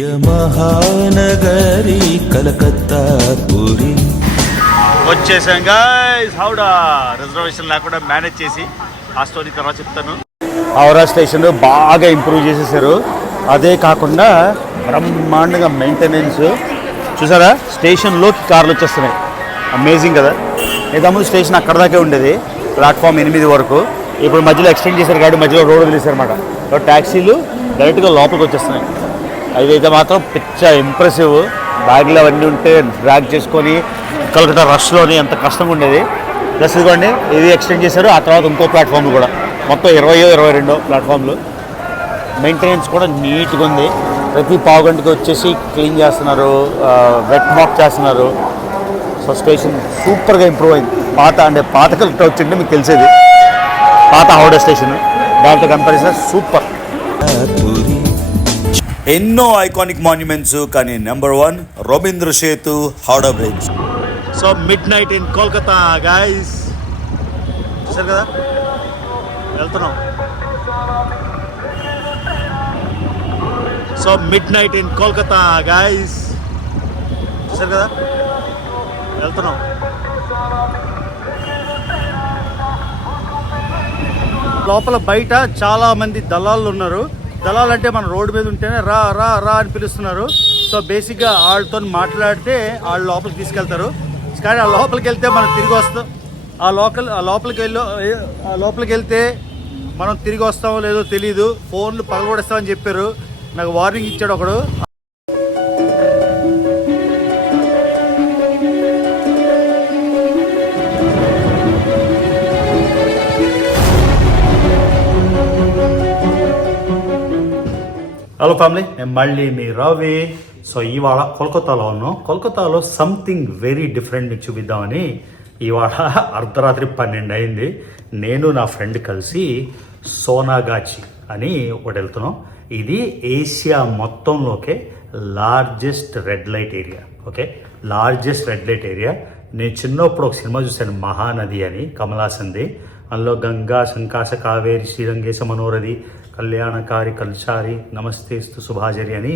యమహానగరి కలకత్తా పూరి వచ్చేసాం guys. Howrah reservation లేకుండా manage చేసి ఆ స్టోరీ తర్వాత చెప్తాను. హౌరా స్టేషన్ బాగా ఇంప్రూవ్ చేసేసారు. అదే కాకుండా బ్రహ్మాండంగా మెయింటెనెన్స్ చూసారా. స్టేషన్లోకి కార్లు వచ్చేస్తున్నాయి. అమేజింగ్ కదా. ఇంతకుముందు స్టేషన్ అక్కడ దాకే ఉండేది, ప్లాట్ఫామ్ 8 వరకు. ఇప్పుడు మధ్యలో ఎక్స్టెండ్ చేశారు కాబట్టి మధ్యలో రోడ్ వదిలేశారన్నమాట. ట్యాక్సీలు డైరెక్ట్గా లోపలికి వచ్చేస్తున్నాయి. అదైతే మాత్రం పిచ్చ ఇంప్రెసివ్. బ్యాగ్లు అవన్నీ ఉంటే డ్రాగ్ చేసుకొని కలకత్తా రష్లోని ఎంత కష్టంగా ఉండేది. ప్లస్ ఇదిగోండి ఇది ఎక్స్టెండ్ చేశారు. ఆ తర్వాత ఇంకో ప్లాట్ఫామ్లు కూడా మొత్తం 22 ప్లాట్ఫామ్లు. మెయింటెనెన్స్ కూడా నీట్గా ఉంది. ప్రతి పావు గంటకి వచ్చేసి క్లీన్ చేస్తున్నారు, వెట్ మాప్ చేస్తున్నారు. సో స్టేషన్ సూపర్గా ఇంప్రూవ్ అయింది. పాత కలెక్టర్ వచ్చింటే మీకు తెలిసేది పాత హౌడా స్టేషన్, దాంతో కంపారిజన్ సూపర్. ఎన్నో ఐకానిక్ మాన్యుమెంట్స్, కానీ number 1 Rabindra Setu Howrah bridge. So midnight in Kolkata guys. చూసారు కదా, వెళ్తున్నాం. So midnight in Kolkata guys. చూసారు కదా, వెళ్తున్నాం. లోపల బయట చాలా మంది దళాలు ఉన్నారు. దళాలు అంటే మన రోడ్డు మీద ఉంటేనే రా రా రా అని పిలుస్తున్నారు. సో బేసిక్గా వాళ్ళతో మాట్లాడితే వాళ్ళు లోపలికి తీసుకెళ్తారు. కానీ ఆ లోపలికి వెళ్తే మనం తిరిగి వస్తాం. ఆ లోపలికి వెళ్తే మనం తిరిగి వస్తామో లేదో తెలీదు. ఫోన్లు పగలగొడేస్తామని చెప్పారు. నాకు వార్నింగ్ ఇచ్చాడు ఒకడు. హలో ఫ్యామిలీ, నేను మళ్ళీ మీ రవి. సో ఇవాళ కోల్కతాలో ఉన్నాం. కోల్కతాలో సంథింగ్ వెరీ డిఫరెంట్ మీకు చూపిద్దామని ఇవాళ అర్ధరాత్రి 12 అయింది. నేను నా ఫ్రెండ్ కలిసి సోనాగాచి అని ఒకటి వెళ్తున్నాం. ఇది ఏషియా మొత్తంలోకే largest red light area. Okay, largest red light area. నేను చిన్నప్పుడు ఒక సినిమా చూశాను, మహానది అని, కమలాసంది. అందులో గంగా సంకాశ కావేరి శ్రీరంగేశ మనోరథి కళ్యాణకారి కల్చారి నమస్తేస్తు శుభాజరి అని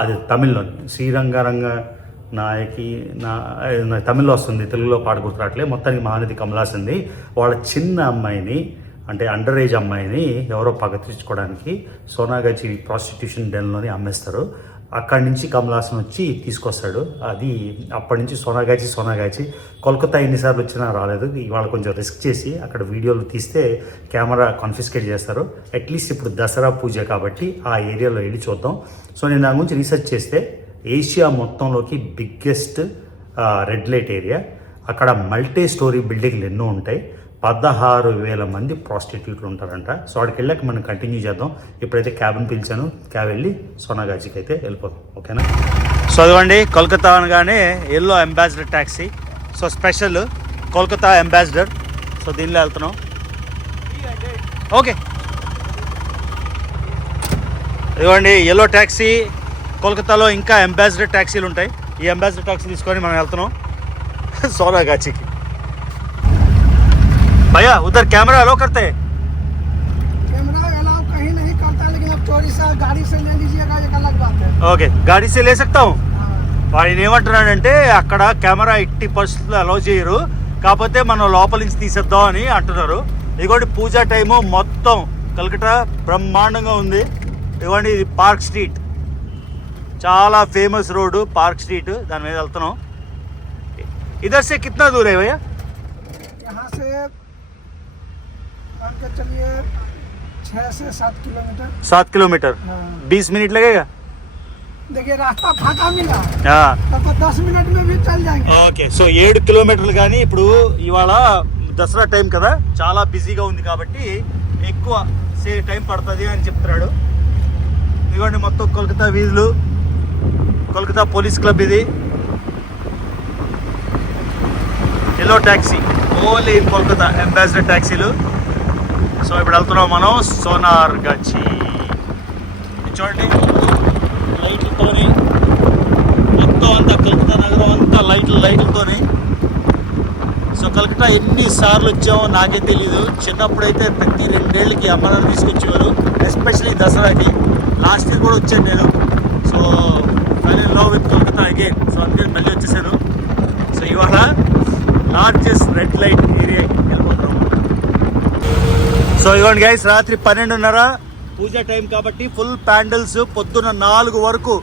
అది తమిళ్లోని శ్రీరంగరంగ నాయకి తమిళ్లో వస్తుంది, తెలుగులో పాట గుర్తురాట్లే. మొత్తానికి మహానది కమలాసంది. వాళ్ళ చిన్న అమ్మాయిని, అంటే అండర్ ఏజ్ అమ్మాయిని ఎవరో పగ తీర్చుకోవడానికి సోనాగాచి ప్రాస్టిట్యూషన్ డెన్లోని అమ్మేస్తారు. అక్కడి నుంచి కమలాసన్ వచ్చి తీసుకొస్తాడు. అది అప్పటి నుంచి సోనాగాచి కోల్కతా ఎన్నిసార్లు వచ్చినా రాలేదు. ఇవాళ కొంచెం రిస్క్ చేసి అక్కడ వీడియోలు తీస్తే కెమెరా కాన్ఫిస్కేట్ చేస్తారు. అట్లీస్ట్ ఇప్పుడు దసరా పూజ కాబట్టి ఆ ఏరియాలో వెళ్ళి చూద్దాం. సో నేను దాని గురించి రీసెర్చ్ చేస్తే ఏషియా మొత్తంలోకి బిగ్గెస్ట్ రెడ్ లైట్ ఏరియా. అక్కడ మల్టీ స్టోరీ బిల్డింగ్లు ఎన్నో ఉంటాయి. 16,000 మంది ప్రాస్టిట్యూట్లు ఉంటారంట. సో అక్కడికి వెళ్ళాక మనం కంటిన్యూ చేద్దాం. ఇప్పుడైతే క్యాబ్ని పిలిచాను, క్యాబ్ వెళ్ళి సోనాగాచికి అయితే వెళ్ళిపోదాం. ఓకేనా? సో అదిగోండి, కోల్కతా అనగానే yellow ambassador taxi. So special Kolkata ambassador. So దీనిలో వెళ్తున్నాం. ఓకే, ఇదిగోండి ఎల్లో ట్యాక్సీ. కోల్కతాలో ఇంకా అంబాసిడర్ ట్యాక్సీలు ఉంటాయి. ఈ అంబాసిడర్ ట్యాక్సీ తీసుకొని మనం వెళ్తున్నాం సోనాగాచికి. भैया उधर कैमरा अलाउ करते हैं? कैमरा अलाउ कहीं नहीं करता, लेकिन अब चोरी से गाड़ी से ले लीजिएगा, एक अलग बात है. ఓకే, गाड़ी से ले सकता हूँ. వాడు ఏమంటున్నాడంటే అక్కడ కెమెరా 80% అలౌ చేయరు, కాకపోతే మనం లోపల నుంచి తీసేద్దాం అని అంటున్నారు. ఇదిగోండి పూజా టైము మొత్తం కలకత్తా బ్రహ్మాండంగా ఉంది. ఇదిగోండి ఇది పార్క్ స్ట్రీట్, చాలా ఫేమస్ రోడ్డు పార్క్ స్ట్రీట్. దాని మీద వెళ్తున్నాం. ఇదర్ సే కిतना दूर है भैया? यहाँ से मान के चलिए 6 से 7 किलोमीटर. 7 किलोमीटर. 20 मिनट लगेगा. देखिए रास्ता फाका मिला, तब 10 मिनट में भी चल जाएंगे. ఓకే, సో 7 కిలోమీటర్లు. కానీ ఇప్పుడు ఇవాళ దసరా టైం కదా, చాలా బిజీగా ఉంది కాబట్టి ఎక్కువ టైం పడుతుంది అని చెప్తున్నాడు. ఇదిగోండి మొత్తం కోల్కతా వీధులు, కోల్కతా పోలీస్ క్లబ్. ఇది yellow taxi, only in Kolkata ambassador ట్యాక్సీలు. సో ఇప్పుడు వెళ్తున్నాం మనం సోనాగాచి. చూడండి లైట్లతోని మొత్తం అంతా కలకత్తా నగరం అంతా లైట్లతోని. సో కలకత్తా ఎన్నిసార్లు వచ్చామో నాకే తెలీదు. చిన్నప్పుడైతే ప్రతి 2 ఏళ్ళకి అమ్మనాన్ని తీసుకొచ్చేవారు, ఎస్పెషల్లీ దసరాకి. లాస్ట్ ఇయర్ కూడా వచ్చాను నేను. So again. సో అందుకే మళ్ళీ వచ్చేసాను. సో ఇవాళ లార్జెస్ట్ రెడ్ లైట్ ఏరియాకి వెళ్ళిపోతున్నాం. సో ఇవ్వండి గైస్, రాత్రి 12:30 పూజ టైం కాబట్టి ఫుల్ ప్యాండిల్స్. పొద్దున్న 4 వరకు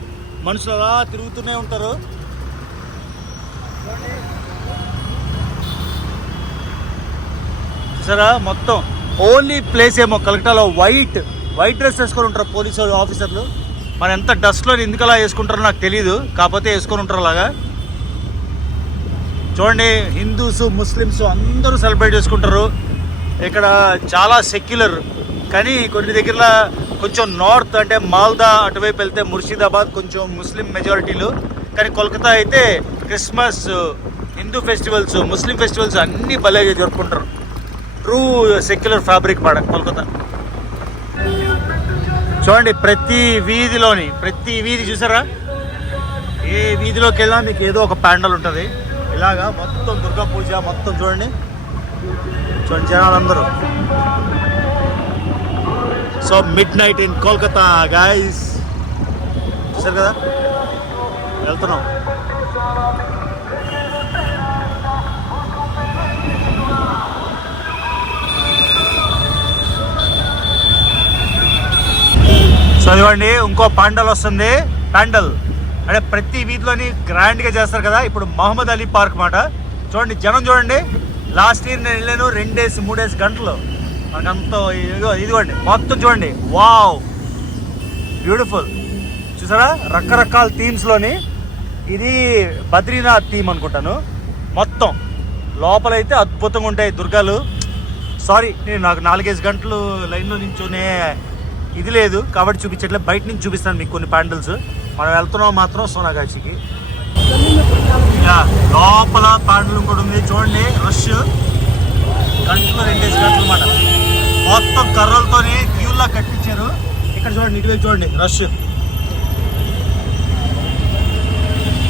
మనుషులు అలా తిరుగుతూనే ఉంటారు. చూసారా, మొత్తం ఓన్లీ ప్లేస్ ఏమో కలకటాలో వైట్ డ్రెస్ వేసుకొని ఉంటారు పోలీసు ఆఫీసర్లు. మరి ఎంత డస్ట్లో ఎందుకు అలా వేసుకుంటారో నాకు తెలియదు, కాకపోతే వేసుకొని ఉంటారు అలాగా. చూడండి, హిందూస్ ముస్లిమ్స్ అందరూ సెలబ్రేట్ చేసుకుంటారు. ఇక్కడ చాలా సెక్యులర్, కానీ కొన్ని దగ్గర కొంచెం నార్త్ అంటే మాల్దా అటువైపు వెళ్తే ముర్షిదాబాద్ కొంచెం ముస్లిం మెజారిటీలు. కానీ కోల్కతా అయితే క్రిస్మస్, హిందూ ఫెస్టివల్స్, ముస్లిం ఫెస్టివల్స్ అన్నీ భలే జరుపుకుంటారు. ట్రూ సెక్యులర్ ఫ్యాబ్రిక్ మాట కోల్కతా. చూడండి, ప్రతి వీధి చూసారా, ఏ వీధిలోకి వెళ్ళినా మీకు ఏదో ఒక ప్యాండల్ ఉంటుంది. ఇలాగా మొత్తం దుర్గా పూజ మొత్తం చూడండి జనాలందరూ. So midnight in Kolkata guys, చూసారు కదా, వెళ్తున్నాం. సో ఇవ్వండి, ఇంకో పాండల్ వస్తుంది. ప్యాండల్ అంటే ప్రతి వీధిలోని గ్రాండ్గా చేస్తారు కదా. ఇప్పుడు మహమ్మద్ అలీ పార్క్ మాట. చూడండి జనం చూడండి, లాస్ట్ ఇయర్ నేను వెళ్ళాను 2-3 గంటలు. మనకంత ఇదిగోండి మొత్తం చూడండి, వావ్ బ్యూటిఫుల్. చూసారా, రకరకాల థీమ్స్లోని ఇది బద్రీనాథ్ థీమ్ అనుకుంటాను. మొత్తం లోపలైతే అద్భుతంగా ఉంటాయి దుర్గాలు. సారీ, నేను నాకు 4-5 గంటలు లైన్లో నించునే ఇది లేదు కాబట్టి చూపించట్లే. బయట నుంచి చూపిస్తాను మీకు కొన్ని ప్యాండిల్స్. మనం వెళ్తున్నాం మాత్రం సోనాగాచికి. లోపల ప్యాండిల్ కూడా ఉంది చూడండి. రష్ గంటలు 2 గంటలు అన్నమాట. మొత్తం కర్రలతోని క్యూల్లా కట్టించారు. ఇక్కడ చూడండి, ఇటువైపు చూడండి రష్.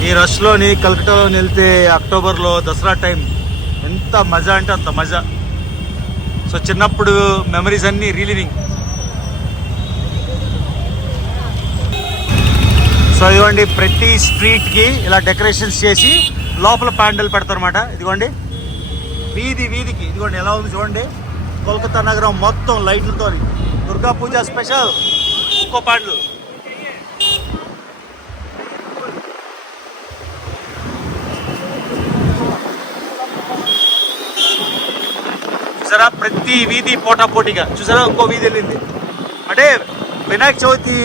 ఈ రష్లోని కలకటాలోని వెళ్తే అక్టోబర్లో దసరా టైం ఎంత మజా అంటే అంత మజా. సో చిన్నప్పుడు మెమరీస్ అన్నీ రీలివింగ్. సో ఇదిగోండి, ప్రతి స్ట్రీట్కి ఇలా డెకరేషన్స్ చేసి లోపల ప్యాండల్ పెడతారన్నమాట. ఇదిగోండి వీధికి ఇదిగోండి ఎలా ఉంది చూడండి. కోల్కతా నగరం మొత్తం లైట్లతో దుర్గా పూజ స్పెషల్ ఇంకో ప్యాండల్. చూసారా, ప్రతి వీధి పోటాపోటీగా. చూసారా, ఇంకో వీధి వెళ్ళింది. అంటే వినాయక చవితి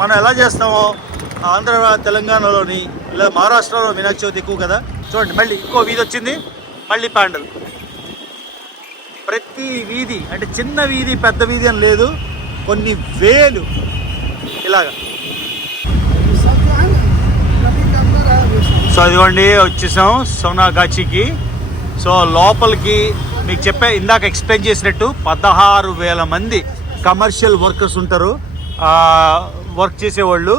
మనం ఎలా చేస్తామో ఆంధ్ర తెలంగాణలోని ఇలా మహారాష్ట్రలో వినాయక చవితి ఎక్కువ కదా. చూడండి, మళ్ళీ ఇంకో వీధి వచ్చింది, మళ్ళీ ప్యాండల్. ప్రతి వీధి అంటే చిన్న వీధి పెద్ద వీధి అని లేదు, కొన్ని వేలు ఇలాగా. సో అదిగోండి వచ్చేసాం సోనాగాచికి. సో లోపలికి మీకు ఇందాక ఎక్స్ప్లెయిన్ చేసినట్టు 16,000 మంది కమర్షియల్ వర్కర్స్ ఉంటారు. వర్క్ చేసేవాళ్ళు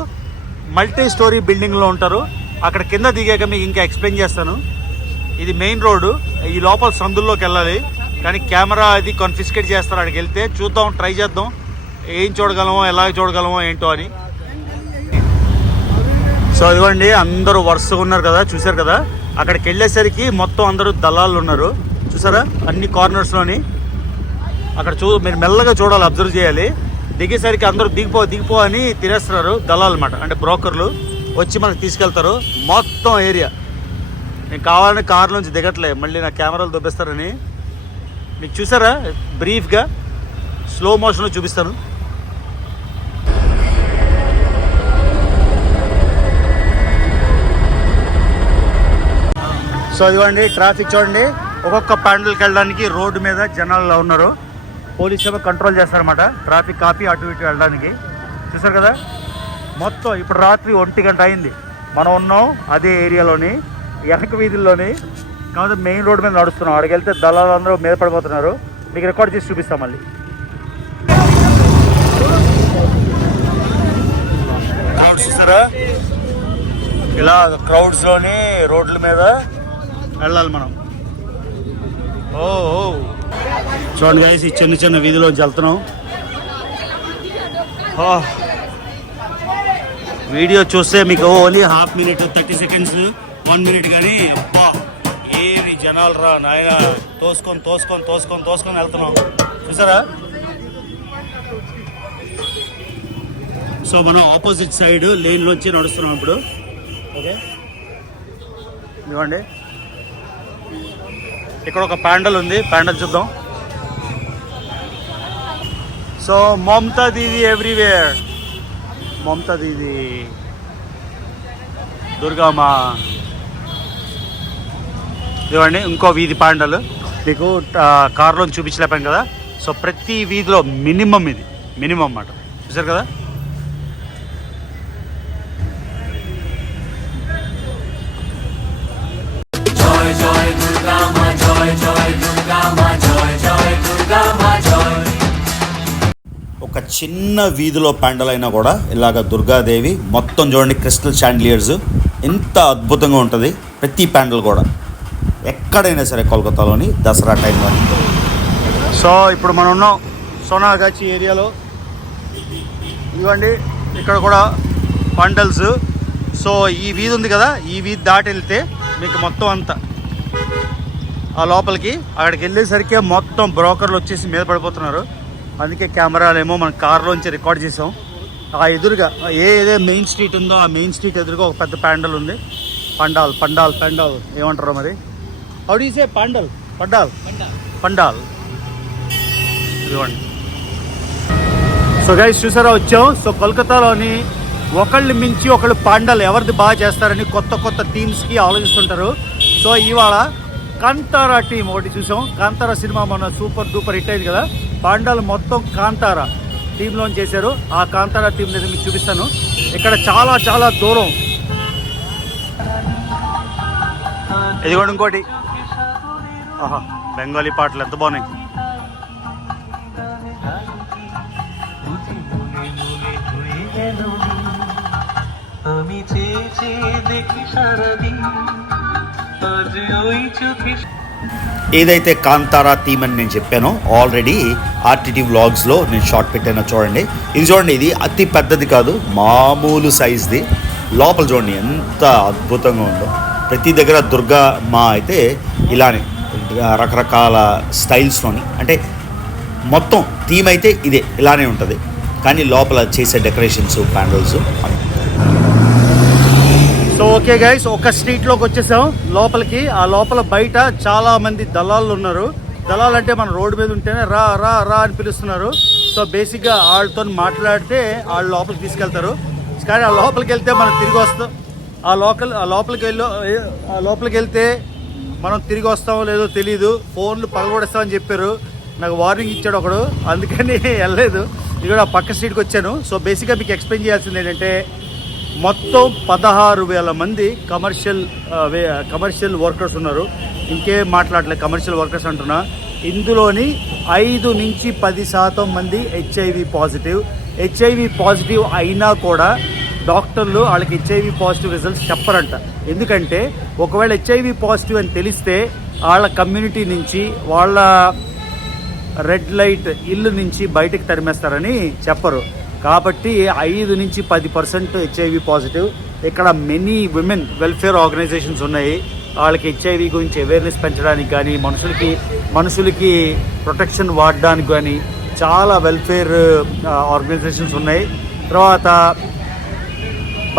మల్టీ స్టోరీ బిల్డింగ్లో ఉంటారు. అక్కడ కింద దిగాక మీకు ఇంకా ఎక్స్ప్లెయిన్ చేస్తాను. ఇది మెయిన్ రోడ్డు, ఈ లోపల సందుల్లోకి వెళ్ళాలి. కానీ కెమెరా అది కాన్ఫిస్కేట్ చేస్తారు. అక్కడికి వెళ్తే చూద్దాం, ట్రై చేద్దాం ఏం చూడగలమో ఎలా చూడగలమో ఏంటో అని. సో ఇదిగోండి, అందరూ వరుసగా ఉన్నారు కదా, చూసారు కదా. అక్కడికి వెళ్ళేసరికి మొత్తం అందరూ దళాలు ఉన్నారు చూసారా, అన్ని కార్నర్స్లోని. అక్కడ మీరు మెల్లగా చూడాలి, అబ్జర్వ్ చేయాలి. దిగేసరికి అందరూ దిగిపో అని తినేస్తున్నారు దళాలు అన్నమాట. అంటే బ్రోకర్లు వచ్చి మనకు తీసుకెళ్తారు మొత్తం ఏరియా. నేను కావాలని కార్ నుంచి దిగట్లే, మళ్ళీ నా కెమెరాలు దొబ్బేస్తారని. మీకు చూసారా, బ్రీఫ్గా స్లో మోషన్లో చూపిస్తాను. సో ఇదిగోండి ట్రాఫిక్ చూడండి. ఒక్కొక్క ప్యాండల్కి వెళ్ళడానికి రోడ్డు మీద జనాలు ఉన్నారు. పోలీస్ ఏమో కంట్రోల్ చేస్తారన్నమాట, ట్రాఫిక్ కాపీ అటు ఇటు వెళ్ళడానికి. చూసారు కదా, మొత్తం ఇప్పుడు రాత్రి 1 గంట అయింది. మనం ఉన్నాం అదే ఏరియాలోని, వెనక వీధుల్లోని. కాకపోతే మెయిన్ రోడ్ మీద నడుస్తున్నాం. అక్కడికి వెళ్తే దళాలు అందరూ మీద పడిపోతున్నారు. మీకు రికార్డ్ చేసి చూపిస్తాం మళ్ళీ. చూసారా, ఇలా క్రౌడ్స్లోని రోడ్ల మీద వెళ్ళాలి మనం. ఓ చూడండి గైస్, ఈ చిన్న చిన్న వీధిలోంచి వెళ్తున్నాం. వీడియో చూస్తే మీకు only half minute 30 seconds 1 minute కానీ అబ్బా ఏవి జనాలు రా నాయన తోసుకొని వెళ్తున్నాం చూసారా. సో మనం ఆపోజిట్ సైడ్ లేన్లోంచి నడుస్తున్నాం ఇప్పుడు. ఓకే ఇవ్వండి, ఇక్కడ ఒక ప్యాండల్ ఉంది, ప్యాండల్ చూద్దాం. సో మమతా దీది ఎవ్రీవేర్, మమతా దీది, దుర్గామా. ఇవ్వండి ఇంకో వీధి ప్యాండల్ మీకు కార్లో చూపించలేపాం కదా. సో ప్రతి వీధిలో మినిమం ఇది మినిమం అన్నమాట. చూసారు కదా. ఒక చిన్న వీధిలో ప్యాండల్ అయినా కూడా ఇలాగ దుర్గాదేవి మొత్తం చూడండి, క్రిస్టల్ షాండ్లియర్స్ ఎంత అద్భుతంగా ఉంటుంది ప్రతి ప్యాండల్ కూడా ఎక్కడైనా సరే కోల్కతాలోని దసరా టైంలో. సో ఇప్పుడు మనం ఉన్నాం సోనాగాచి ఏరియాలో. ఇవ్వండి ఇక్కడ కూడా పండల్స్. సో ఈ వీధి ఉంది కదా, ఈ వీధి దాటి వెళ్తే మీకు మొత్తం అంతా ఆ లోపలికి అక్కడికి వెళ్ళేసరికి మొత్తం బ్రోకర్లు వచ్చేసి మీద పడిపోతున్నారు. అందుకే కెమెరాలు ఏమో మన కార్లోంచి రికార్డ్ చేసాం. ఆ ఎదురుగా ఏదే మెయిన్ స్ట్రీట్ ఉందో ఆ మెయిన్ స్ట్రీట్ ఎదురుగా ఒక పెద్ద ప్యాండల్ ఉంది. పండాల్ ఏమంటారో మరి, how do you say pandal ఇవ్వండి. సో గైస్ చూసారా వచ్చాం. సో కోల్కతాలోని ఒకళ్ళు మించి ఒకళ్ళు పాండాలు ఎవరిది బాగా చేస్తారని కొత్త థీమ్స్కి ఆలోచిస్తుంటారు. సో ఇవాళ కాంతారా టీం ఒకటి చూసాం. కాంతారా సినిమా మన సూపర్ డూపర్ హిట్ అయింది కదా, పాండాలు మొత్తం కాంతారా టీంలో చేశారు. ఆ కాంతారా టీం నేను మీకు చూపిస్తాను. ఇక్కడ చాలా దూరం ఇదిగోండి ఇంకోటి. ఆహా బెంగాలీ పాటలు ఎంత బాగున్నాయి. ఏదైతే కాంతారా థీమ్ అని నేను చెప్పానో ఆల్రెడీ ఆర్టీటీ వ్లాగ్స్లో నేను షార్ట్ పెట్టానో చూడండి. ఇది చూడండి, ఇది అతి పెద్దది కాదు, మామూలు సైజ్ది. లోపల చూడండి ఎంత అద్భుతంగా ఉందో. ప్రతి దగ్గర దుర్గా మా అయితే ఇలానే రకరకాల స్టైల్స్లోని, అంటే మొత్తం థీమ్ అయితే ఇదే ఇలానే ఉంటుంది. కానీ లోపల చేసే డెకరేషన్స్ ప్యాండల్స్. సో ఓకే గైస్, ఒక స్ట్రీట్లోకి వచ్చేసాం లోపలికి. ఆ లోపల బయట చాలా మంది దళాలు ఉన్నారు. దళాలు అంటే మన రోడ్డు మీద ఉంటేనే రా రా రా అని పిలుస్తున్నారు. సో బేసిక్గా వాళ్ళతో మాట్లాడితే వాళ్ళు లోపలికి తీసుకెళ్తారు. కానీ ఆ లోపలికి వెళ్తే మనం తిరిగి వస్తాం. ఆ లోపలికి వెళ్తే మనం తిరిగి వస్తామో లేదో తెలీదు. ఫోన్లు పగలగొడేస్తామని చెప్పారు. నాకు వార్నింగ్ ఇచ్చాడు ఒకడు, అందుకని వెళ్ళలేదు. ఇక్కడ పక్క స్ట్రీట్కి వచ్చాను. సో బేసిక్గా మీకు ఎక్స్ప్లెయిన్ చేయాల్సింది ఏంటంటే మొత్తం 16,000 మంది కమర్షియల్ వర్కర్స్ ఉన్నారు. ఇంకేం మాట్లాడలేదు, కమర్షియల్ వర్కర్స్ అంటున్నా. ఇందులోని 5 నుంచి 10% మంది హెచ్ఐవి పాజిటివ్ అయినా కూడా డాక్టర్లు వాళ్ళకి హెచ్ఐవి పాజిటివ్ రిజల్ట్స్ చెప్పరంట. ఎందుకంటే ఒకవేళ హెచ్ఐవి పాజిటివ్ అని తెలిస్తే వాళ్ళ కమ్యూనిటీ నుంచి, వాళ్ళ రెడ్ లైట్ ఇల్లు నుంచి బయటకు తరిమేస్తారని చెప్పరు. కాబట్టి 5 నుంచి 10% హెచ్ఐవి పాజిటివ్. ఇక్కడ మెనీ విమెన్ వెల్ఫేర్ ఆర్గనైజేషన్స్ ఉన్నాయి. వాళ్ళకి హెచ్ఐవి గురించి అవేర్నెస్ పెంచడానికి కానీ, మనుషులకి ప్రొటెక్షన్ వాడడానికి కానీ చాలా వెల్ఫేర్ ఆర్గనైజేషన్స్ ఉన్నాయి. తర్వాత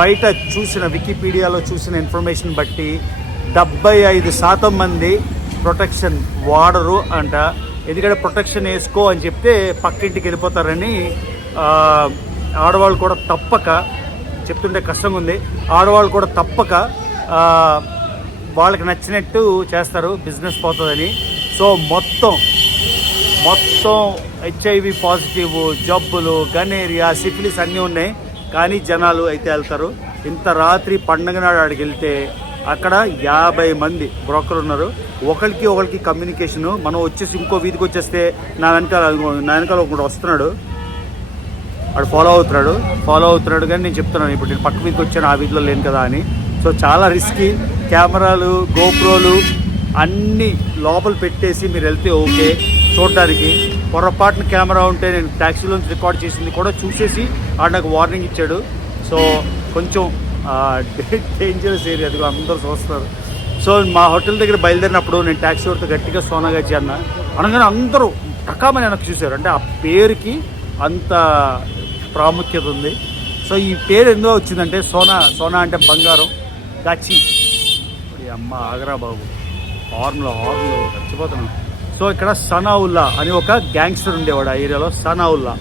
బయట చూసిన వికీపీడియాలో చూసిన ఇన్ఫర్మేషన్ బట్టి 75% మంది ప్రొటెక్షన్ వాడరు అంట. ఎందుకంటే ప్రొటెక్షన్ వేసుకో అని చెప్తే పక్కింటికి వెళ్ళిపోతారని. ఆడవాళ్ళు కూడా తప్పక, చెప్తుంటే కష్టంగా ఉంది, ఆడవాళ్ళు కూడా తప్పక వాళ్ళకి నచ్చినట్టు చేస్తారు, బిజినెస్ పోతుందని. సో మొత్తం హెచ్ఐవి పాజిటివ్ జబ్బులు, గనేరియా, సిఫిలిస్ అన్నీ ఉన్నాయి. కానీ జనాలు అయితే వెళ్తారు. ఇంత రాత్రి పండగ నాడు ఆడికి వెళ్తే అక్కడ 50 మంది బ్రోకర్లు ఉన్నారు. ఒకరికి కమ్యూనికేషను. మనం వచ్చేసి ఇంకో వీధికి వచ్చేస్తే నా వెనకాల ఒకటి వస్తున్నాడు, వాడు ఫాలో అవుతున్నాడు కానీ నేను చెప్తున్నాను ఇప్పుడు నేను పక్క వీధికి వచ్చాను, ఆ వీధిలో లేను కదా అని. సో చాలా రిస్కీ. కెమెరాలు, గోప్రోలు అన్నీ లోపల పెట్టేసి మీరు వెళ్తే ఓకే చూడడానికి. పొరపాటున కెమెరా ఉంటే నేను ట్యాక్సీలోంచి రికార్డ్ చేసింది కూడా చూసేసి ఆడు నాకు వార్నింగ్ ఇచ్చాడు. సో కొంచెం డేంజరస్ ఏరియా, అది అందరూ చూస్తారు. సో మా హోటల్ దగ్గర బయలుదేరినప్పుడు నేను ట్యాక్సీ వాడితో గట్టిగా సోనాగాచి అనగానే అందరూ టకామని వెనక్కి చూశారు. అంటే ఆ పేరుకి అంత ప్రాముఖ్యత ఉంది. సో ఈ పేరు ఎందులో వచ్చిందంటే సోనా అంటే బంగారం, గాచి అమ్మ ఆగరా బాబు, హార్న్లో చచ్చిపోతున్నాను. సో ఇక్కడ సనావుల్లా అని ఒక గ్యాంగ్స్టర్ ఉండేవాడు ఆ ఏరియాలో, సనావుల్లా.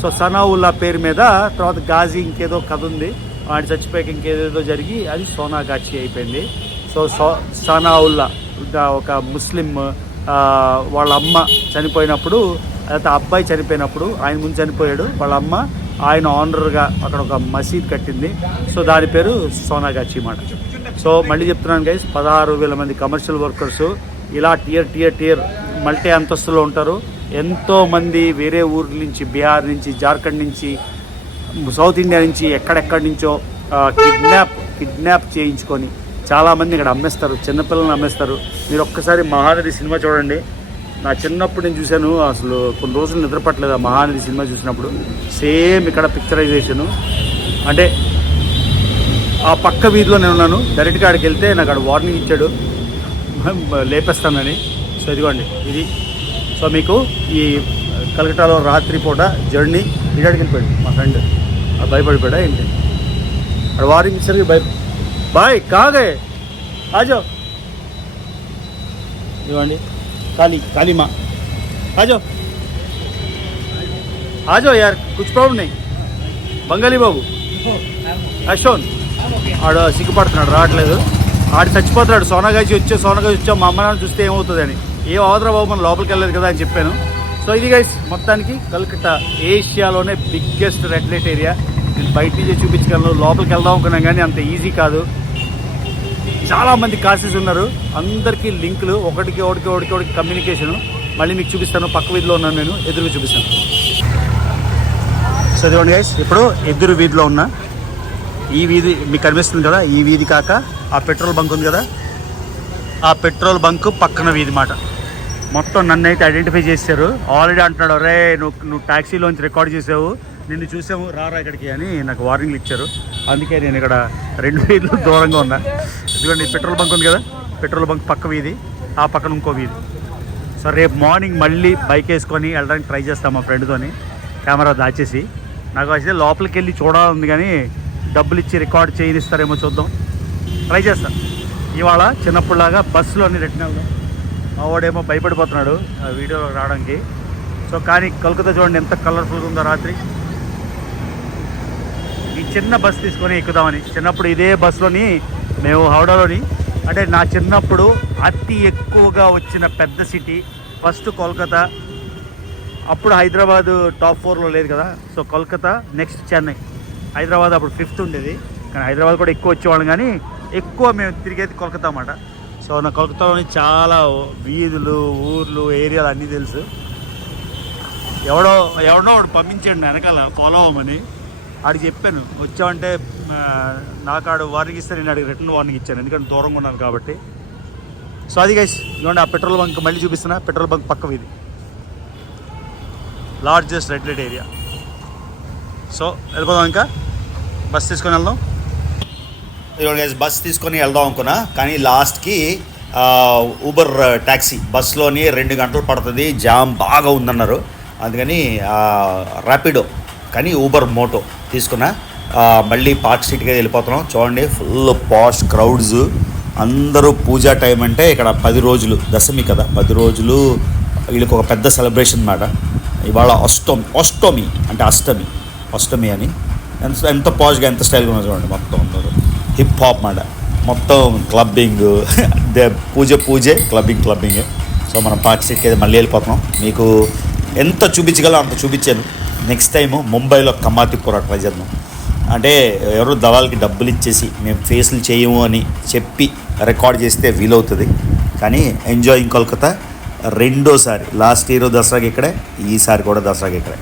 సో సనావుల్లా పేరు మీద తర్వాత గాజీ ఇంకేదో కథ ఉంది, వాడి చచ్చిపోయాక ఇంకేదేదో జరిగి అది సోనాగాచి అయిపోయింది. సో సనావుల్లా ఒక ముస్లిం వాళ్ళ అమ్మ చనిపోయినప్పుడు, లేకపోతే అబ్బాయి చనిపోయినప్పుడు, ఆయన ముందు చనిపోయాడు, వాళ్ళ అమ్మ ఆయన ఆనర్గా అక్కడ ఒక మసీద్ కట్టింది. సో దాని పేరు సోనాగాచి మాట. సో మళ్ళీ చెప్తున్నాను గైస్, 16,000 మంది కమర్షియల్ వర్కర్స్ ఇలా టియర్ మల్టీ అంతస్తులో ఉంటారు. ఎంతోమంది వేరే ఊర్ల నుంచి, బీహార్ నుంచి, జార్ఖండ్ నుంచి, సౌత్ ఇండియా నుంచి, ఎక్కడెక్కడి నుంచో కిడ్నాప్ చేయించుకొని చాలామంది ఇక్కడ అమ్మేస్తారు, చిన్నపిల్లల్ని అమ్మేస్తారు. మీరు ఒక్కసారి మహానది సినిమా చూడండి. నా చిన్నప్పుడు నేను చూశాను, అసలు కొన్ని రోజులు నిద్రపట్టలేదు ఆ మహానది సినిమా చూసినప్పుడు. సేమ్ ఇక్కడ పిక్చరైజేషను. అంటే ఆ పక్క వీధిలో నేను ఉన్నాను, డైరెక్ట్గా అక్కడికి వెళ్తే నాకు అక్కడ వార్నింగ్ ఇచ్చాడు లేపేస్తానని. సో ఇదిగోండి ఇది. సో మీకు ఈ కలకటాలో రాత్రిపూట జర్నీ, ఇక్కడికి వెళ్ళిపోయాడు మా ఫ్రెండ్, భయపడిపోయాడా ఏంటి, అక్కడ వార్నింగ్ ఇచ్చారు. బాయ్ కాగే ఆజో, ఇవ్వండి काली माँ आ जाओ यार, कुछ प्रॉब्लम नहीं. బంగాళీ బాబు అశోన్ ఆడు సిగ్గుపడుతున్నాడు, రావట్లేదు. ఆడు చచ్చిపోతున్నాడు, సోనాగాచి వచ్చా మా అమ్మ నాన్న చూస్తే ఏమవుతుందని. ఏం అవతరా బాబు, మనం లోపలికి వెళ్ళలేదు కదా అని చెప్పాను. సో ఇది గైస్ మొత్తానికి కల్కట్టా ఏషియాలోనే బిగ్గెస్ట్ రెడ్ లైట్ ఏరియా. నేను బయట నుంచి చూపించగలను, లోపలికి వెళ్దాం అనుకున్నాం కానీ అంత ఈజీ కాదు. చాలామంది కాసేస్ ఉన్నారు, అందరికీ లింకులు, ఒకటికి కమ్యూనికేషను. మళ్ళీ మీకు చూపిస్తాను, పక్క వీధిలో ఉన్నాను నేను, ఎదురుగా చూపిస్తాను. సో ఇదిగోండి గైస్, ఇప్పుడు ఎదురు వీధిలో ఉన్నా. ఈ వీధి మీకు కనిపిస్తుంది కదా, ఈ వీధి కాక ఆ పెట్రోల్ బంక్ ఉంది కదా, ఆ పెట్రోల్ బంక్ పక్కన వీధి మాట. మొత్తం నన్ను అయితే ఐడెంటిఫై చేశారు. ఆల్రెడీ అంటున్నాడు, రే నువ్వు ట్యాక్సీలోంచి రికార్డ్ చేసావు, నిన్ను చూసాము రారా ఇక్కడికి అని నాకు వార్నింగ్లు ఇచ్చారు. అందుకే నేను ఇక్కడ 2 వీధులు దూరంగా ఉన్నా. ఇదిగోండి పెట్రోల్ బంక్ ఉంది కదా, పెట్రోల్ బంక్ పక్క వీధి, ఆ పక్కన ఇంకో వీధి. సో రేపు మార్నింగ్ మళ్ళీ బైక్ వేసుకొని వెళ్ళడానికి ట్రై చేస్తాను మా ఫ్రెండ్తోని, కెమెరా దాచేసి. నాకు అయితే లోపలికి వెళ్ళి చూడాలని కానీ డబ్బులు ఇచ్చి రికార్డ్ చేయనిస్తారేమో చూద్దాం, ట్రై చేస్తాను. ఇవాళ చిన్నప్పుడులాగా బస్సులోని రిటర్న్ వెళ్దాం. వాడేమో భయపడిపోతున్నాడు ఆ వీడియోలో రావడానికి. సో కానీ కలకత్తా చూడండి ఎంత కలర్ఫుల్గా ఉందో రాత్రి. ఈ చిన్న బస్ తీసుకొని ఎక్కుదామని, చిన్నప్పుడు ఇదే బస్సులోని మేము హౌడాలోని, అంటే నా చిన్నప్పుడు అతి ఎక్కువగా వచ్చిన పెద్ద సిటీ ఫస్ట్ కోల్కతా, అప్పుడు హైదరాబాద్ టాప్ 4లో లేదు కదా. సో కోల్కతా, నెక్స్ట్ చెన్నై, హైదరాబాద్ అప్పుడు 5th ఉండేది. కానీ హైదరాబాద్ కూడా ఎక్కువ వచ్చేవాళ్ళం, కానీ ఎక్కువ మేము తిరిగేది కోల్కతా అన్నమాట. సో నా కోల్కతాలోని చాలా వీధులు, ఊర్లు, ఏరియాలు అన్నీ తెలుసు. ఎవడో వాడు పంపించాడు నా వెనకాల ఫాలో అవ్వమని. ఆడికి చెప్పాను, వచ్చామంటే నాకు ఆడు వార్నింగ్ ఇస్తే నేను ఆడికి రిటర్న్ వార్నింగ్ ఇచ్చాను, ఎందుకంటే దూరంగా ఉన్నాను కాబట్టి. సో అది గైస్, ఇవ్వండి ఆ పెట్రోల్ బంక్ మళ్ళీ చూపిస్తున్నా. పెట్రోల్ బంక్ పక్క వీధి, largest red light area. So వెళ్ళిపోదాం, ఇంకా బస్ తీసుకొని వెళ్దాం. ఇవాళ గైస్ బస్ తీసుకొని వెళ్దాం అనుకున్నా, కానీ లాస్ట్కి ఊబర్ ట్యాక్సీ బస్లోని 2 గంటలు పడుతుంది, జామ్ బాగా ఉందన్నారు. అందుకని ర్యాపిడో కానీ ఊబర్ మోటో తీసుకున్నా. మళ్ళీ పార్క్ స్ట్రీట్కి వెళ్ళిపోతున్నాం. చూడండి ఫుల్ పాష్ క్రౌడ్స్, అందరూ పూజా టైం అంటే ఇక్కడ 10 రోజులు దశమి కదా, 10 రోజులు వీళ్ళకి ఒక పెద్ద సెలబ్రేషన్ అన్నమాట. ఇవాళ అష్టమి అంటే అష్టమి అని ఎంత పాష్గా ఎంత స్టైల్గా ఉన్నారు చూడండి. మొత్తం అందరూ హిప్ హాప్ మాట, మొత్తం క్లబ్బింగ్, పూజే క్లబ్బింగ్. సో మనం పార్క్ స్ట్రీట్కి అయితే మళ్ళీ వెళ్ళిపోతున్నాం. మీకు ఎంత చూపించగలో అంత చూపించాను. నెక్స్ట్ టైము ముంబైలో కమాతిపుర ట్రై చేద్దాం. అంటే ఎవరు దళాలకి డబ్బులు ఇచ్చేసి మేము ఫేస్లు చేయము అని చెప్పి రికార్డ్ చేస్తే వీలవుతుంది. కానీ ఎంజాయింగ్ కోల్కతా రెండోసారి, లాస్ట్ ఇయర్ దసరాకి ఇక్కడే, ఈసారి కూడా దసరాకి ఇక్కడే.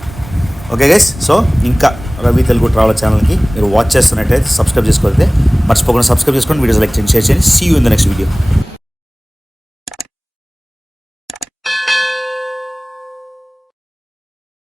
ఓకే గైస్, సో ఇంకా రవి తెలుగు ట్రావెల్ ఛానల్కి మీరు వాచ్ చేస్తున్నట్టయితే సబ్స్క్రైబ్ చేసుకోవాలి, మర్చిపోకుండా సబ్స్క్రైబ్ చేసుకోండి, వీడియోస్ లైక్ చేయండి, షేర్ చేయండి. See you in the next video.